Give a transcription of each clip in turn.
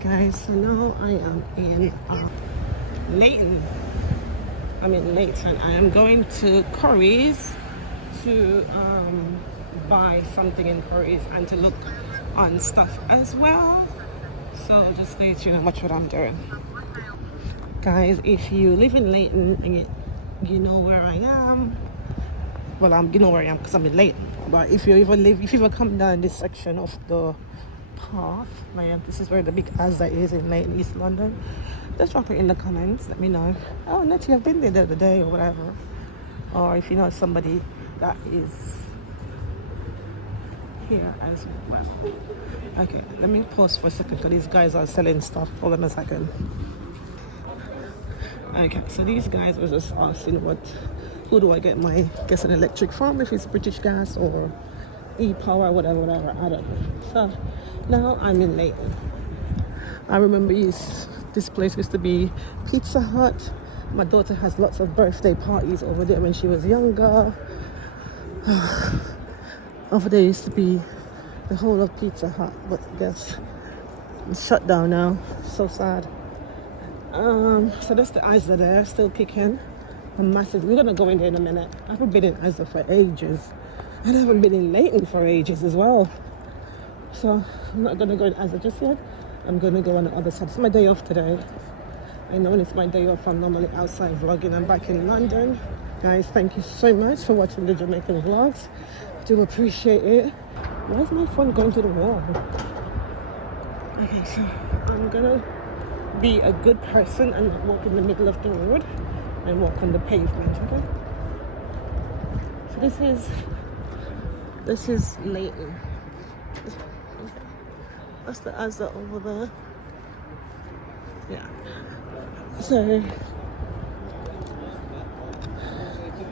Guys, so now I am in Leighton. I'm in Leighton. I am going to Curry's to buy something in Curry's and to look on stuff as well. So just stay tuned and watch what I'm doing. Guys, if you live in Leighton and you know where I am, well, you know where I am because I'm in Leighton. But if you ever come down this section of the path, man, this is where the big Asda is in Leighton, East London. Just drop it in the comments. Let me know. Oh, Netty, I've been there the other day or whatever. Or if you know somebody that is here as well. Okay, let me pause for a second because these guys are selling stuff. Hold on a second. Okay, so these guys were just asking who do I get my gas and electric from, if it's British Gas or e-power, whatever, I don't know. So now I'm in Leighton. I remember this place used to be Pizza Hut. My daughter has lots of birthday parties over there when she was younger. Over there used to be the whole of Pizza Hut, but I guess it's shut down now. So sad. So that's the Asda there, still kicking. Massive. We're gonna go in there in a minute. I haven't been in Asda for ages. And I haven't been in Leighton for ages as well. So I'm not gonna go in Asda just yet. I'm gonna go on the other side. It's my day off today. I know when it's my day off, I'm normally outside vlogging. I'm back in London. Guys, thank you so much for watching the Jamaican vlogs. Do appreciate it. Why is my phone going to the wall? Okay, so I'm gonna be a good person and not walk in the middle of the road and walk on the pavement, okay? So this is Leighton. Okay. That's the Asda over there. Yeah. So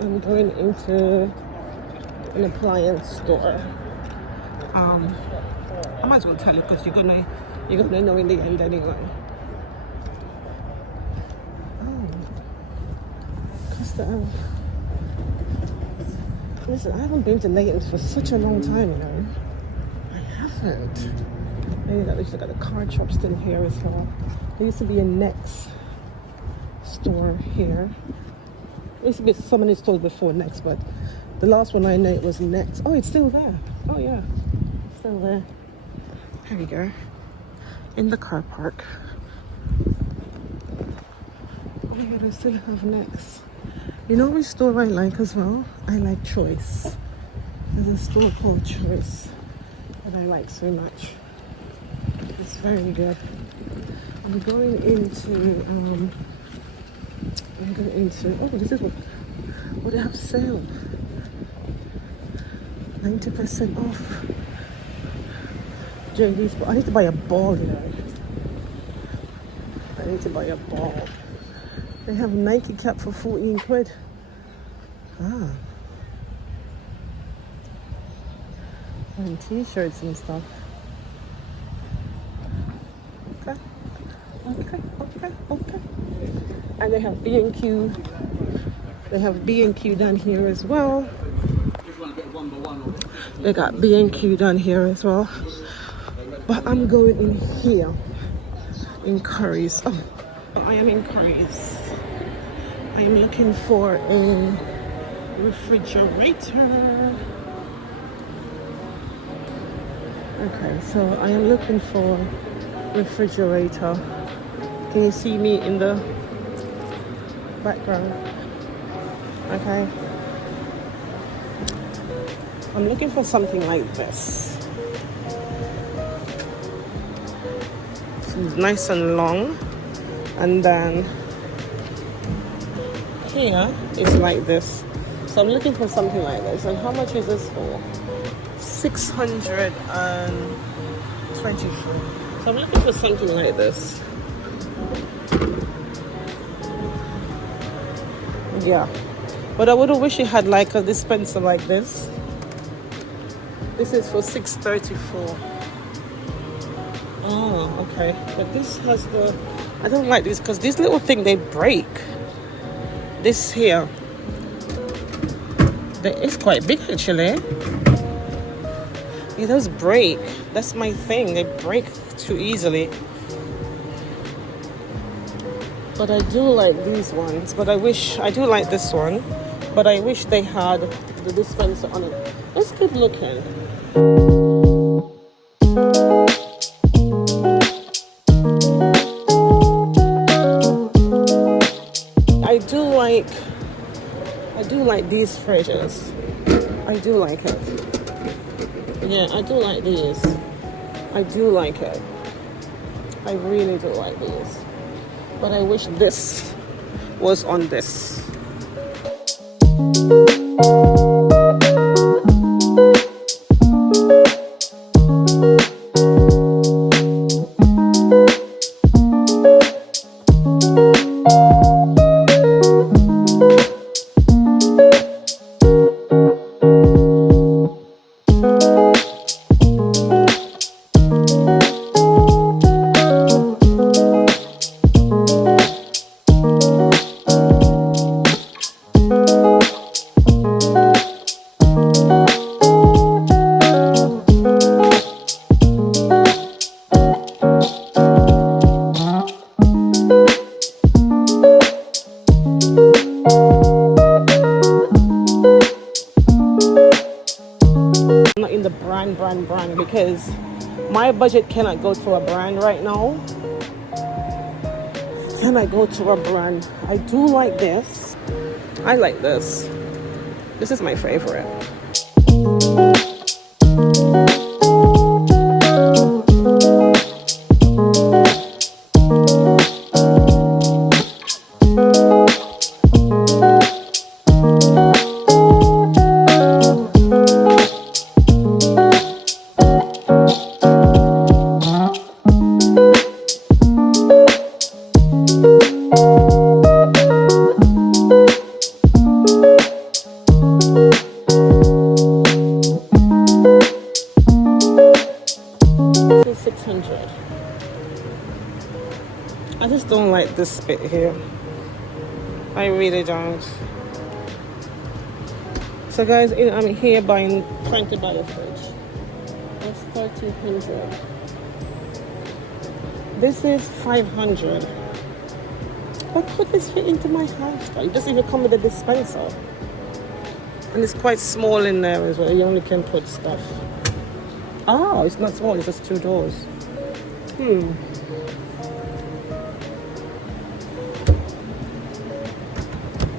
I'm going into an appliance store. I might as well tell you because you're gonna know in the end anyway. Listen, I haven't been to Leighton for such a long time, you know. I haven't. Maybe at least I got the card shop still here as well. There used to be a Next store here. There used to be so many stores before Next, but the last one I know it was Next. Oh, it's still there. Oh yeah, still there. Here we go. In the car park. Oh my god, I still have Next. You know which store I like as well? I like Choice. There's a store called Choice that I like so much. It's very good. I'm going into oh, this is what they have sale. 90% off. During these, I need to buy a ball, you know. I need to buy a ball. They have Nike cap for 14 quid. And t-shirts and stuff. Okay. And they have B&Q. They have B&Q down here as well. They got B&Q down here as well. But I'm going in here. In Curry's. Oh, I am in Curry's. I am looking for a refrigerator. Okay, so I am looking for refrigerator. Can you see me in the background? Okay. I'm looking for something like this. It's nice and long. And then here is like this. So I'm looking for something like this. And how much is this for? 624. So I'm looking for something like this. Yeah. But I would have wished it had like a dispenser like this. This is for 634. Oh, okay. But this has the... I don't like this because this little thing, they break. This here. It's quite big actually. It does break. That's my thing. They break too easily. But I do like these ones. But I do like this one. But I wish they had the dispenser on it. Let's keep looking. I do like these fridges. I do like it. Yeah, I do like these. I do like it. I really do like these. But I wish this was on this. Brand because my budget cannot go to a brand right now. Can I go to a brand? I do like this. I like this. This is my favorite. I just don't like this bit here. I really don't. So guys, I'm here trying to buy a fridge. That's 1,300. This is 500. What could this fit into my house? It doesn't even come with a dispenser. And it's quite small in there as well. You only can put stuff. Oh, it's not small, it's just 2 doors.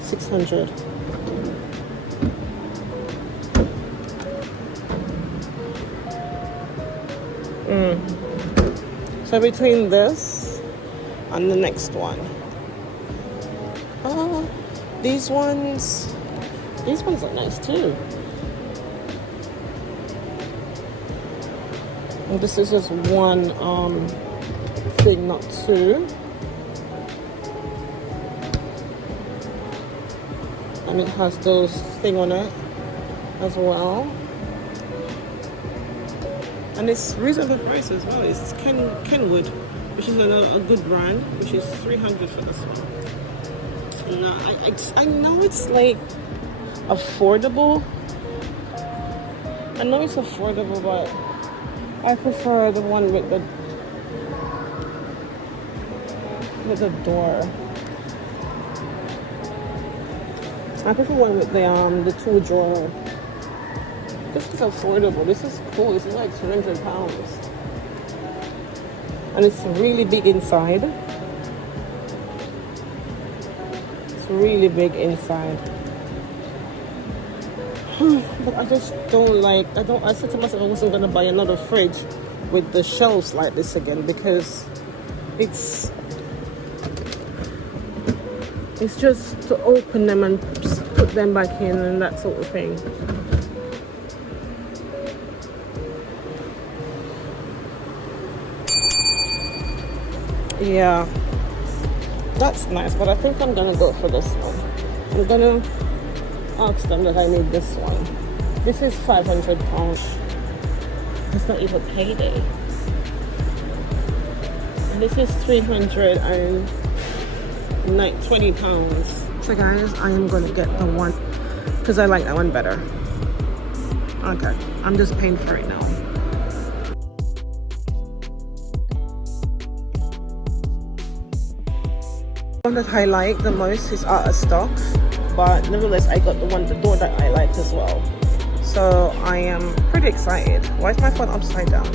600. So between this and the next one. These ones are nice too. And this is just one thing, not two. And it has those thing on it as well. And it's reasonable price as well. It's Kenwood, which is a good brand, which is 300 for this one. And I know it's like affordable. I know it's affordable, but I prefer the one with the door. I prefer one with the 2 drawer. This is affordable. This is cool. This is like £200. And it's really big inside. It's really big inside. But I just don't like, I said to myself I wasn't going to buy another fridge with the shelves like this again, because it's just to open them and put them back in and that sort of thing. Yeah, that's nice, but I think I'm gonna go for this one. I'm gonna ask them that I need this one. This is £500. It's not even payday. And this is £320. So guys, I am gonna get the one because I like that one better. Okay, I'm just paying for it now. One that I like the most is out of stock, but nevertheless I got the door that I like as well. So I am pretty excited. Why is my phone upside down?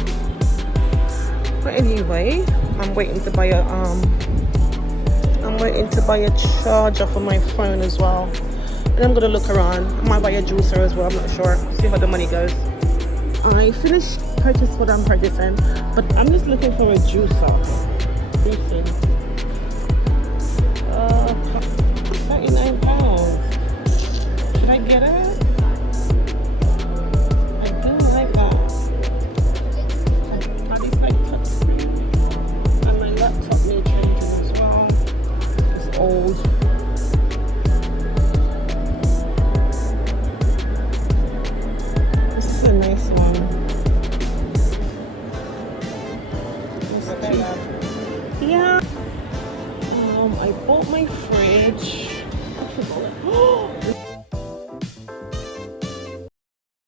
But anyway, I'm waiting to buy a charger for my phone as well. And I'm gonna look around. I might buy a juicer as well, I'm not sure. See how the money goes. I finished purchase what I'm purchasing, but I'm just looking for a juicer. Juicing. £39. Should I get it? I don't like that. At least my touchscreen and my laptop need changing as well. It's old. This is a nice one. Yeah. I bought my fridge.